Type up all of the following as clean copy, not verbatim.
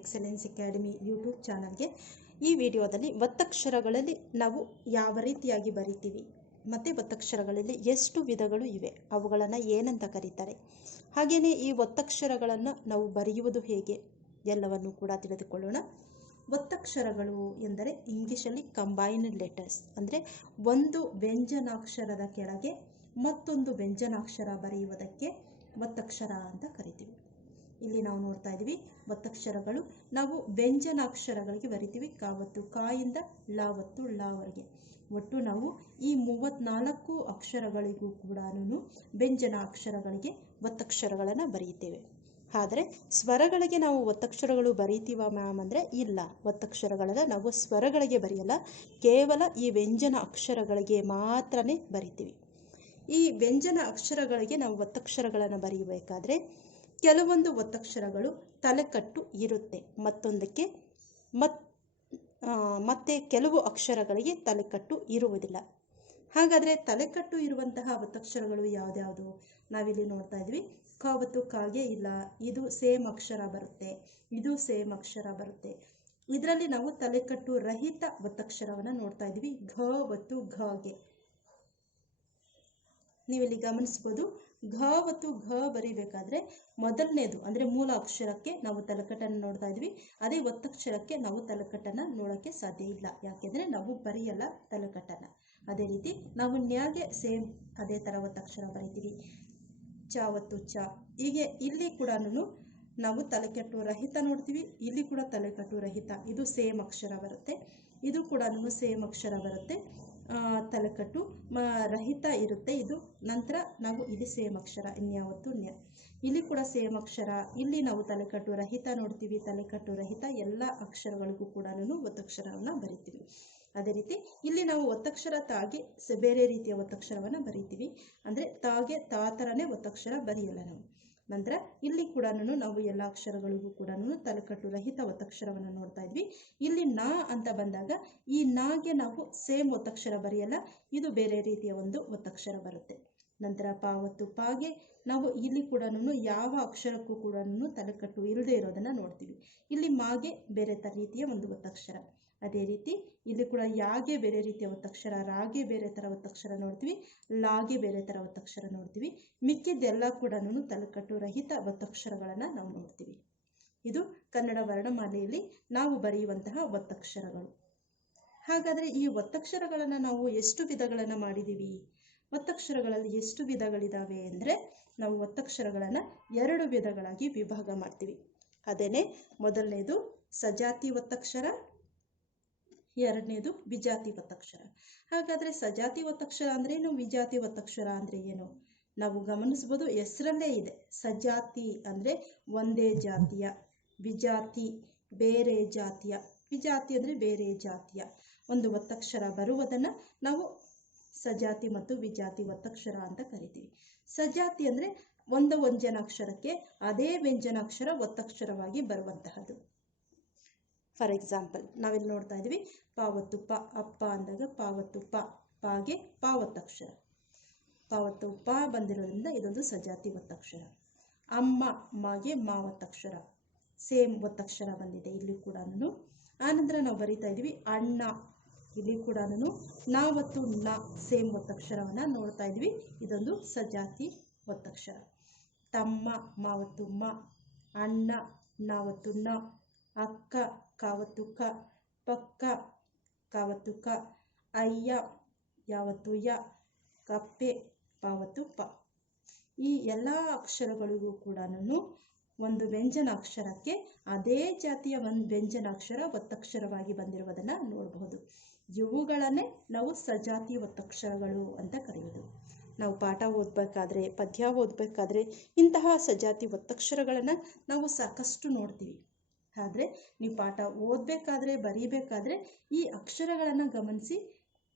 Excellence academy YouTube ಚಾನಲ್ಗೆ ಈ ವಿಡಿಯೋದಲ್ಲಿ ಒತ್ತಕ್ಷರಗಳಲ್ಲಿ ನಾವು ಯಾವ ರೀತಿಯಾಗಿ ಬರಿತೀವಿ ಮತ್ತು ಒತ್ತಕ್ಷರಗಳಲ್ಲಿ ಎಷ್ಟು ವಿಧಗಳು ಇವೆ, ಅವುಗಳನ್ನು ಏನಂತ ಕರೀತಾರೆ, ಹಾಗೆಯೇ ಈ ಒತ್ತಕ್ಷರಗಳನ್ನು ನಾವು ಬರೆಯುವುದು ಹೇಗೆ ಎಲ್ಲವನ್ನು ಕೂಡ ತಿಳಿದುಕೊಳ್ಳೋಣ. ಒತ್ತಕ್ಷರಗಳು ಎಂದರೆ ಇಂಗ್ಲಿಷಲ್ಲಿ ಕಂಬೈನ್ಡ್ ಲೆಟರ್ಸ್, ಅಂದರೆ ಒಂದು ವ್ಯಂಜನಾಕ್ಷರದ ಕೆಳಗೆ ಮತ್ತೊಂದು ವ್ಯಂಜನಾಕ್ಷರ ಬರೆಯುವುದಕ್ಕೆ ಒತ್ತಕ್ಷರ ಅಂತ ಕರಿತೀವಿ. ಇಲ್ಲಿ ನಾವು ನೋಡ್ತಾ ಇದ್ದೀವಿ ಒತ್ತಕ್ಷರಗಳು ನಾವು ವ್ಯಂಜನಾಕ್ಷರಗಳಿಗೆ ಬರಿತೀವಿ. ಕಾವತ್ತು ಕಾಯಿಂದ ಲಾವತ್ತು ಲಾವರೆಗೆ ಒಟ್ಟು ನಾವು ಈ 34 ಅಕ್ಷರಗಳಿಗೂ ಕೂಡ ವ್ಯಂಜನಾಕ್ಷರಗಳಿಗೆ ಒತ್ತಕ್ಷರಗಳನ್ನು ಬರೆಯುತ್ತೇವೆ. ಆದರೆ ಸ್ವರಗಳಿಗೆ ನಾವು ಒತ್ತಕ್ಷರಗಳು ಬರೀತೀವ ಮ್ಯಾಮ್ ಅಂದರೆ ಇಲ್ಲ, ಒತ್ತಕ್ಷರಗಳನ್ನು ನಾವು ಸ್ವರಗಳಿಗೆ ಬರೆಯಲ್ಲ, ಕೇವಲ ಈ ವ್ಯಂಜನ ಅಕ್ಷರಗಳಿಗೆ ಮಾತ್ರನೇ ಬರಿತೀವಿ. ಈ ವ್ಯಂಜನ ಅಕ್ಷರಗಳಿಗೆ ನಾವು ಒತ್ತಕ್ಷರಗಳನ್ನು ಬರೆಯಬೇಕಾದ್ರೆ ಕೆಲವೊಂದು ಒತ್ತಕ್ಷರಗಳು ತಲೆಕಟ್ಟು ಇರುತ್ತೆ ಮತ್ತೊಂದಕ್ಕೆ, ಮತ್ತೆ ಕೆಲವು ಅಕ್ಷರಗಳಿಗೆ ತಲೆಕಟ್ಟು ಇರುವುದಿಲ್ಲ. ಹಾಗಾದರೆ ತಲೆಕಟ್ಟು ಇರುವಂತಹ ಒತ್ತಕ್ಷರಗಳು ಯಾವ್ದ್ಯಾವುದು ನಾವಿಲ್ಲಿ ನೋಡ್ತಾ ಇದ್ವಿ. ಕಾವತ್ತು ಕಾಗೆ ಇಲ್ಲ, ಇದು ಸೇಮ್ ಅಕ್ಷರ ಬರುತ್ತೆ, ಇದು ಸೇಮ್ ಅಕ್ಷರ ಬರುತ್ತೆ. ಇದರಲ್ಲಿ ನಾವು ತಲೆಕಟ್ಟು ರಹಿತ ಒತ್ತಕ್ಷರವನ್ನು ನೋಡ್ತಾ ಇದ್ವಿ. ಘ ಮತ್ತು ಘಗೆ ನೀವಿಲ್ಲಿ ಗಮನಿಸ್ಬೋದು. ಘ ಮತ್ತು ಘ ಬರೀಬೇಕಾದ್ರೆ ಮೊದಲನೇದು ಅಂದರೆ ಮೂಲ ಅಕ್ಷರಕ್ಕೆ ನಾವು ತಲೆಕಟ್ಟನ್ನು ನೋಡ್ತಾ ಇದ್ವಿ. ಅದೇ ಒತ್ತಕ್ಷರಕ್ಕೆ ನಾವು ತಲೆಕಟ್ಟನ್ನು ನೋಡೋಕ್ಕೆ ಸಾಧ್ಯ ಇಲ್ಲ, ಯಾಕೆಂದರೆ ನಾವು ಬರೆಯಲ್ಲ ತಲೆಕಟ್ಟನ್ನು. ಅದೇ ರೀತಿ ನಾವು ನ್ಯಾಗೆ ಸೇಮ್ ಅದೇ ಥರ ಒತ್ತಕ್ಷರ ಬರಿತೀವಿ. ಚ ಮತ್ತು ಚ, ಹೀಗೆ ಇಲ್ಲಿ ಕೂಡ ನಾವು ತಲೆಕಟ್ಟು ರಹಿತ ನೋಡ್ತೀವಿ. ಇಲ್ಲಿ ಕೂಡ ತಲೆಕಟ್ಟು ರಹಿತ, ಇದು ಸೇಮ್ ಅಕ್ಷರ ಬರುತ್ತೆ. ಇದು ಕೂಡ ಸೇಮ್ ಅಕ್ಷರ ಬರುತ್ತೆ, ತಲೆಕಟ್ಟು ರಹಿತ ಇರುತ್ತೆ. ಇದು ನಂತರ ನಾವು ಇಲ್ಲಿ ಸೇಮ್ ಅಕ್ಷರ ಇನ್ಯಾವತ್ತು ನ್ಯ, ಇಲ್ಲಿ ಕೂಡ ಸೇಮ್ ಅಕ್ಷರ. ಇಲ್ಲಿ ನಾವು ತಲೆಕಟ್ಟು ರಹಿತ ನೋಡ್ತೀವಿ, ತಲೆಕಟ್ಟು ರಹಿತ ಎಲ್ಲ ಅಕ್ಷರಗಳಿಗೂ ಕೂಡ ಒತ್ತಕ್ಷರವನ್ನು ಬರಿತೀವಿ. ಅದೇ ರೀತಿ ಇಲ್ಲಿ ನಾವು ಒತ್ತಕ್ಷರ ತಾಗೆ ಬೇರೆ ರೀತಿಯ ಒತ್ತಕ್ಷರವನ್ನು ಬರಿತೀವಿ, ಅಂದರೆ ತಾಗೆ ತಾ ಥರನೇ ಒತ್ತಕ್ಷರ ಬರೆಯಲ್ಲ ನಾವು. ನಂತರ ಇಲ್ಲಿ ಕೂಡ ನಾವು ಎಲ್ಲ ಅಕ್ಷರಗಳಿಗೂ ಕೂಡ ತಲೆಕಟ್ಟು ರಹಿತ ಒತ್ತಕ್ಷರವನ್ನು ನೋಡ್ತಾ ಇದ್ವಿ. ಇಲ್ಲಿ ನಾ ಅಂತ ಬಂದಾಗ ಈ ನಾಗೆ ನಾವು ಸೇಮ್ ಒತ್ತಕ್ಷರ ಬರೆಯಲ್ಲ, ಇದು ಬೇರೆ ರೀತಿಯ ಒಂದು ಒತ್ತಕ್ಷರ ಬರುತ್ತೆ. ನಂತರ ಪಾ ಮತ್ತು ಪಾಗೆ ನಾವು ಇಲ್ಲಿ ಕೂಡ ಯಾವ ಅಕ್ಷರಕ್ಕೂ ಕೂಡ ತಲೆಕಟ್ಟು ಇಲ್ಲದೆ ಇರೋದನ್ನು ನೋಡ್ತೀವಿ. ಇಲ್ಲಿ ಮಾಗೆ ಬೇರೆ ರೀತಿಯ ಒಂದು ಒತ್ತಕ್ಷರ. ಅದೇ ರೀತಿ ಇಲ್ಲಿ ಕೂಡ ಯಾಗೆ ಬೇರೆ ರೀತಿಯ ಒತ್ತಕ್ಷರ, ರಾಗೆ ಬೇರೆ ಥರ ಒತ್ತಕ್ಷರ ನೋಡ್ತೀವಿ, ಲಾಗೆ ಬೇರೆ ಥರ ಒತ್ತಕ್ಷರ ನೋಡ್ತೀವಿ. ಮಿಕ್ಕಿದ್ದೆಲ್ಲ ಕೂಡ ತಲೆಕಟ್ಟು ರಹಿತ ಒತ್ತಕ್ಷರಗಳನ್ನು ನಾವು ನೋಡ್ತೀವಿ. ಇದು ಕನ್ನಡ ವರ್ಣಮಾಲೆಯಲ್ಲಿ ನಾವು ಬರೆಯುವಂತಹ ಒತ್ತಕ್ಷರಗಳು. ಹಾಗಾದರೆ ಈ ಒತ್ತಕ್ಷರಗಳನ್ನು ನಾವು ಎಷ್ಟು ವಿಧಗಳನ್ನು ಮಾಡಿದ್ದೀವಿ, ಒತ್ತಕ್ಷರಗಳಲ್ಲಿ ಎಷ್ಟು ವಿಧಗಳಿದ್ದಾವೆ ಅಂದರೆ ನಾವು ಒತ್ತಕ್ಷರಗಳನ್ನು 2 ವಿಧಗಳಾಗಿ ವಿಭಾಗ ಮಾಡ್ತೀವಿ. ಅದೇನೇ ಮೊದಲನೇದು ಸಜಾತಿ ಒತ್ತಕ್ಷರ, ಎರಡನೇದು ವಿಜಾತಿ ಒತ್ತಕ್ಷರ. ಹಾಗಾದರೆ ಸಜಾತಿ ಒತ್ತಕ್ಷರ ಅಂದ್ರೆ ಏನು, ವಿಜಾತಿ ಒತ್ತಕ್ಷರ ಅಂದರೆ ಏನು ನಾವು ಗಮನಿಸ್ಬೋದು. ಹೆಸರಲ್ಲೇ ಇದೆ, ಸಜಾತಿ ಅಂದರೆ ಒಂದೇ ಜಾತಿಯ, ವಿಜಾತಿ ಬೇರೆ ಜಾತಿಯ. ವಿಜಾತಿ ಅಂದರೆ ಬೇರೆ ಜಾತಿಯ ಒಂದು ಒತ್ತಕ್ಷರ ಬರುವುದನ್ನು ನಾವು ಸಜಾತಿ ಮತ್ತು ವಿಜಾತಿ ಒತ್ತಕ್ಷರ ಅಂತ ಕರಿತೀವಿ. ಸಜಾತಿ ಅಂದರೆ ಒಂದು ವ್ಯಂಜನಾಕ್ಷರಕ್ಕೆ ಅದೇ ವ್ಯಂಜನಾಕ್ಷರ ಒತ್ತಕ್ಷರವಾಗಿ ಬರುವಂತಹದ್ದು. ಫಾರ್ ಎಕ್ಸಾಂಪಲ್ ನಾವಿಲ್ಲಿ ನೋಡ್ತಾ ಇದ್ವಿ ಪಾವತ್ತು ಪ, ಅಪ್ಪ ಅಂದಾಗ ಪಾವತ್ತು ಪ, ಪಾಗೆ ಪಾ ಒತ್ತಕ್ಷರ, ಪಾವತ್ತು ಪ ಬಂದಿರೋದ್ರಿಂದ ಇದೊಂದು ಸಜಾತಿ ಒತ್ತಕ್ಷರ. ಅಮ್ಮ ಮಾಗೆ ಮಾ ಒತ್ತಕ್ಷರ, ಸೇಮ್ ಒತ್ತಕ್ಷರ ಬಂದಿದೆ ಇಲ್ಲಿ ಕೂಡ. ಆನಂತರ ನಾವು ಬರಿತಾ ಇದ್ವಿ ಅಣ್ಣ, ಇಲ್ಲಿ ಕೂಡ ನಾವತ್ತು ನ ಸೇಮ್ ಒತ್ತಕ್ಷರವನ್ನು ನೋಡ್ತಾ ಇದ್ವಿ, ಇದೊಂದು ಸಜಾತಿ ಒತ್ತಕ್ಷರ. ತಮ್ಮ ಮಾವತ್ತು ಮ, ಅಣ್ಣ ನಾವತ್ತು ನ, ಅಕ್ಕ ಕಾವತ್ತು ಕ, ಪಕ್ಕ ಕಾವತ್ತು ಕ, ಅಯ್ಯ ಯಾವತ್ತು ಯ, ಕಪ್ಪೆ ಪಾವತ್ತು ಪ. ಈ ಎಲ್ಲ ಅಕ್ಷರಗಳಿಗೂ ಕೂಡ ಒಂದು ವ್ಯಂಜನಾಕ್ಷರಕ್ಕೆ ಅದೇ ಜಾತಿಯ ಒಂದು ವ್ಯಂಜನಾಕ್ಷರ ಒತ್ತಕ್ಷರವಾಗಿ ಬಂದಿರುವುದನ್ನು ನೋಡಬಹುದು. ಇವುಗಳನ್ನೇ ನಾವು ಸಜಾತಿ ಒತ್ತಕ್ಷರಗಳು ಅಂತ ಕರೆಯೋದು. ನಾವು ಪಾಠ ಓದಬೇಕಾದ್ರೆ, ಪದ್ಯ ಓದಬೇಕಾದ್ರೆ ಇಂತಹ ಸಜಾತಿ ಒತ್ತಕ್ಷರಗಳನ್ನು ನಾವು ಸಾಕಷ್ಟು ನೋಡ್ತೀವಿ. ಆದರೆ ನೀವು ಪಾಠ ಓದಬೇಕಾದ್ರೆ, ಬರೀಬೇಕಾದ್ರೆ ಈ ಅಕ್ಷರಗಳನ್ನು ಗಮನಿಸಿ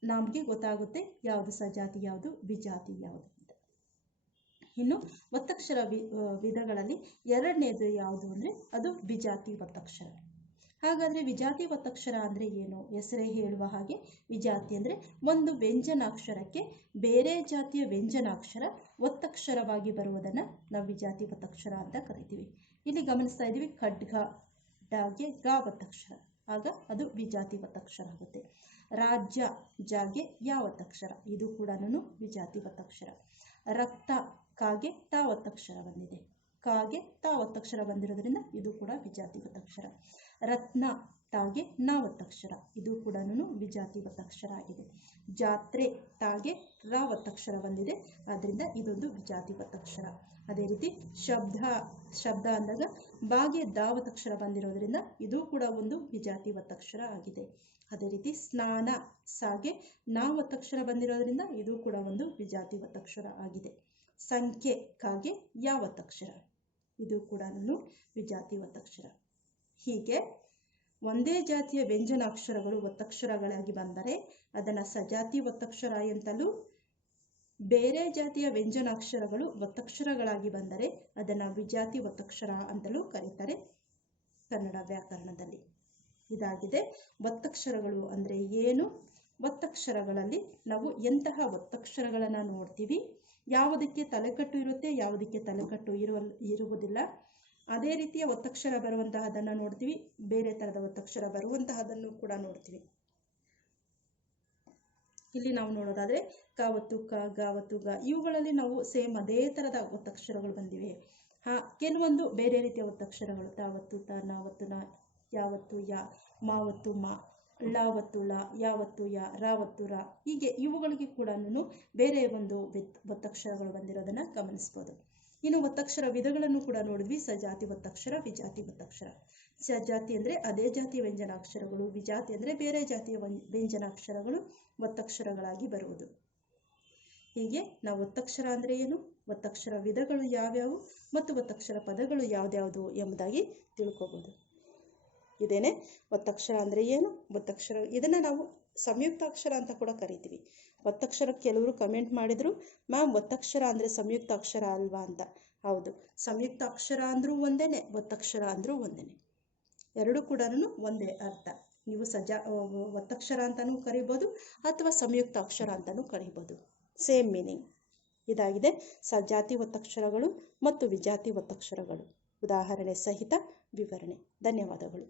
ನಮಗೆ ಗೊತ್ತಾಗುತ್ತೆ ಯಾವುದು ಸಜಾತಿ ಯಾವುದು ವಿಜಾತಿ ಯಾವುದು ಅಂತ. ಇನ್ನು ಒತ್ತಕ್ಷರ ವಿಧಗಳಲ್ಲಿ ಎರಡನೇದು ಯಾವುದು ಅಂದರೆ ಅದು ವಿಜಾತಿ ಒತ್ತಕ್ಷರ. ಹಾಗಾದರೆ ವಿಜಾತಿ ಒತ್ತಕ್ಷರ ಅಂದರೆ ಏನು, ಹೆಸರೇ ಹೇಳುವ ಹಾಗೆ ವಿಜಾತಿ ಅಂದರೆ ಒಂದು ವ್ಯಂಜನಾಕ್ಷರಕ್ಕೆ ಬೇರೆ ಜಾತಿಯ ವ್ಯಂಜನಾಕ್ಷರ ಒತ್ತಕ್ಷರವಾಗಿ ಬರುವುದನ್ನು ನಾವು ವಿಜಾತಿ ಒತ್ತಕ್ಷರ ಅಂತ ಕರಿತೀವಿ. ಇಲ್ಲಿ ಗಮನಿಸ್ತಾ ಇದ್ದೀವಿ ಖಡ್ಗ, ಡಾಗೆ ಗಾ ಒತ್ತಕ್ಷರ, ಆಗ ಅದು ವಿಜಾತಿ ಒತ್ತಕ್ಷರ ಆಗುತ್ತೆ. ರಾಜ್ಯ ಜಾಗೆ ಯಾ ಒತ್ತಕ್ಷರ, ಇದು ಕೂಡ ವಿಜಾತಿ ಒತ್ತಕ್ಷರ. ರಕ್ತ ಕಾಗೆ ತಾ ಒತ್ತಕ್ಷರ ಬಂದಿದೆ, ಕಾಗೆ ತಾ ಒತ್ತಕ್ಷರ ಬಂದಿರೋದ್ರಿಂದ ಇದು ಕೂಡ ವಿಜಾತಿ ಒತ್ತಕ್ಷರ. ರತ್ನ ತಾಗೆ ನಾ ಒತ್ತಕ್ಷರ, ಇದು ಕೂಡ ವಿಜಾತಿ ಒತ್ತಕ್ಷರ ಆಗಿದೆ. ಜಾತ್ರೆ ತಾಗೆ ರಾ ಒತ್ತಕ್ಷರ ಬಂದಿದೆ, ಆದ್ದರಿಂದ ಇದೊಂದು ವಿಜಾತಿ ಒತ್ತಕ್ಷರ. ಅದೇ ರೀತಿ ಶಬ್ದ ಅಂದಾಗ ಬಾಗೆ ದಾ ಒತ್ತಕ್ಷರ ಬಂದಿರೋದ್ರಿಂದ ಇದು ಕೂಡ ಒಂದು ವಿಜಾತಿ ಒತ್ತಕ್ಷರ ಆಗಿದೆ. ಅದೇ ರೀತಿ ಸ್ನಾನ ಸಾಗೆ ನಾ ಒತ್ತಕ್ಷರ ಬಂದಿರೋದ್ರಿಂದ ಇದು ಕೂಡ ಒಂದು ವಿಜಾತಿ ಒತ್ತಕ್ಷರ ಆಗಿದೆ. ಸಂಖ್ಯೆ ಕಾಗೆ ಯಾ ಒತ್ತಕ್ಷರ, ಇದು ಕೂಡ ವಿಜಾತಿ ಒತ್ತಕ್ಷರ. ಹೀಗೆ ಒಂದೇ ಜಾತಿಯ ವ್ಯಂಜನಾಕ್ಷರಗಳು ಒತ್ತಕ್ಷರಗಳಾಗಿ ಬಂದರೆ ಅದನ್ನು ಸಜಾತಿ ಒತ್ತಕ್ಷರ ಎಂತಲೂ, ಬೇರೆ ಜಾತಿಯ ವ್ಯಂಜನಾಕ್ಷರಗಳು ಒತ್ತಕ್ಷರಗಳಾಗಿ ಬಂದರೆ ಅದನ್ನು ವಿಜಾತಿ ಒತ್ತಕ್ಷರ ಅಂತಲೂ ಕರೀತಾರೆ ಕನ್ನಡ ವ್ಯಾಕರಣದಲ್ಲಿ. ಇದಾಗಿದೆ ಒತ್ತಕ್ಷರಗಳು ಅಂದರೆ ಏನು, ಒತ್ತಕ್ಷರಗಳಲ್ಲಿ ನಾವು ಎಂತಹ ಒತ್ತಕ್ಷರಗಳನ್ನು ನೋಡ್ತೀವಿ, ಯಾವುದಕ್ಕೆ ತಲೆಕಟ್ಟು ಇರುತ್ತೆ, ಯಾವುದಕ್ಕೆ ತಲೆಕಟ್ಟು ಇರುವುದಿಲ್ಲ, ಅದೇ ರೀತಿಯ ಒತ್ತಕ್ಷರ ಬರುವಂತಹದನ್ನು ನೋಡ್ತೀವಿ, ಬೇರೆ ಥರದ ಒತ್ತಕ್ಷರ ಬರುವಂತಹದನ್ನು ಕೂಡ ನೋಡ್ತೀವಿ. ಇಲ್ಲಿ ನಾವು ನೋಡೋದಾದ್ರೆ ಕ ಒತ್ತು ಕ, ಗ ಒತ್ತು ಗ, ಇವುಗಳಲ್ಲಿ ನಾವು ಸೇಮ್ ಅದೇ ಥರದ ಒತ್ತಕ್ಷರಗಳು ಬಂದಿವೆ. ಕೆಲವೊಂದು ಬೇರೆ ರೀತಿಯ ಒತ್ತಕ್ಷರಗಳು ತ ಒತ್ತು ತ, ನ ಒತ್ತು ನ, ಯಾ ಒತ್ತು ಯಾ, ಮಾ ಒತ್ತು ಮಾ, ಳ ಒತ್ತು ಳ, ಯಾ ಒತ್ತು ಯಾ, ರಾ ಒತ್ತು ರಾ, ಹೀಗೆ ಇವುಗಳಿಗೆ ಕೂಡ ಬೇರೆ ಒಂದು ಒತ್ತಕ್ಷರಗಳು ಬಂದಿರೋದನ್ನ ಗಮನಿಸ್ಬೋದು. ಇನ್ನು ಒತ್ತಕ್ಷರ ವಿಧಗಳನ್ನು ಕೂಡ ನೋಡಿದ್ವಿ. ಸಜಾತಿ ಒತ್ತಕ್ಷರ, ವಿಜಾತಿ ಒತ್ತಕ್ಷರ. ಸಜಾತಿ ಅಂದರೆ ಅದೇ ಜಾತಿಯ ವ್ಯಂಜನಾಕ್ಷರಗಳು, ವಿಜಾತಿ ಅಂದರೆ ಬೇರೆ ಜಾತಿಯ ವ್ಯಂಜನಾಕ್ಷರಗಳು ಒತ್ತಕ್ಷರಗಳಾಗಿ ಬರುವುದು. ಹೀಗೆ ನಾವು ಒತ್ತಕ್ಷರ ಅಂದರೆ ಏನು, ಒತ್ತಕ್ಷರ ವಿಧಗಳು ಯಾವ್ಯಾವು ಮತ್ತು ಒತ್ತಕ್ಷರ ಪದಗಳು ಯಾವ್ದ್ಯಾವುದು ಎಂಬುದಾಗಿ ತಿಳ್ಕೋಬಹುದು. ಇದೇನೆ ಒತ್ತಕ್ಷರ ಅಂದರೆ ಏನು, ಒತ್ತಕ್ಷರ. ಇದನ್ನು ನಾವು ಸಂಯುಕ್ತಾಕ್ಷರ ಅಂತ ಕೂಡ ಕರಿತೀವಿ. ಒತ್ತಕ್ಷರ ಕೆಲವರು ಕಮೆಂಟ್ ಮಾಡಿದ್ರು, ಮ್ಯಾಮ್ ಒತ್ತಕ್ಷರ ಅಂದರೆ ಸಂಯುಕ್ತಾಕ್ಷರ ಅಲ್ವಾ ಅಂತ. ಹೌದು, ಸಂಯುಕ್ತಾಕ್ಷರ ಅಂದ್ರೂ ಒಂದೇನೆ, ಒತ್ತಕ್ಷರ ಅಂದ್ರೂ ಒಂದೇನೆ, ಎರಡೂ ಕೂಡ ಒಂದೇ ಅರ್ಥ. ನೀವು ಒತ್ತಕ್ಷರ ಅಂತಾನೂ ಕರಿಬೋದು ಅಥವಾ ಸಂಯುಕ್ತಾಕ್ಷರ ಅಂತಾನೂ ಕರಿಬೋದು, ಸೇಮ್ ಮೀನಿಂಗ್. ಇದಾಗಿದೆ ಸಜಾತಿ ಒತ್ತಕ್ಷರಗಳು ಮತ್ತು ವಿಜಾತಿ ಒತ್ತಕ್ಷರಗಳು, ಉದಾಹರಣೆ ಸಹಿತ ವಿವರಣೆ. ಧನ್ಯವಾದಗಳು.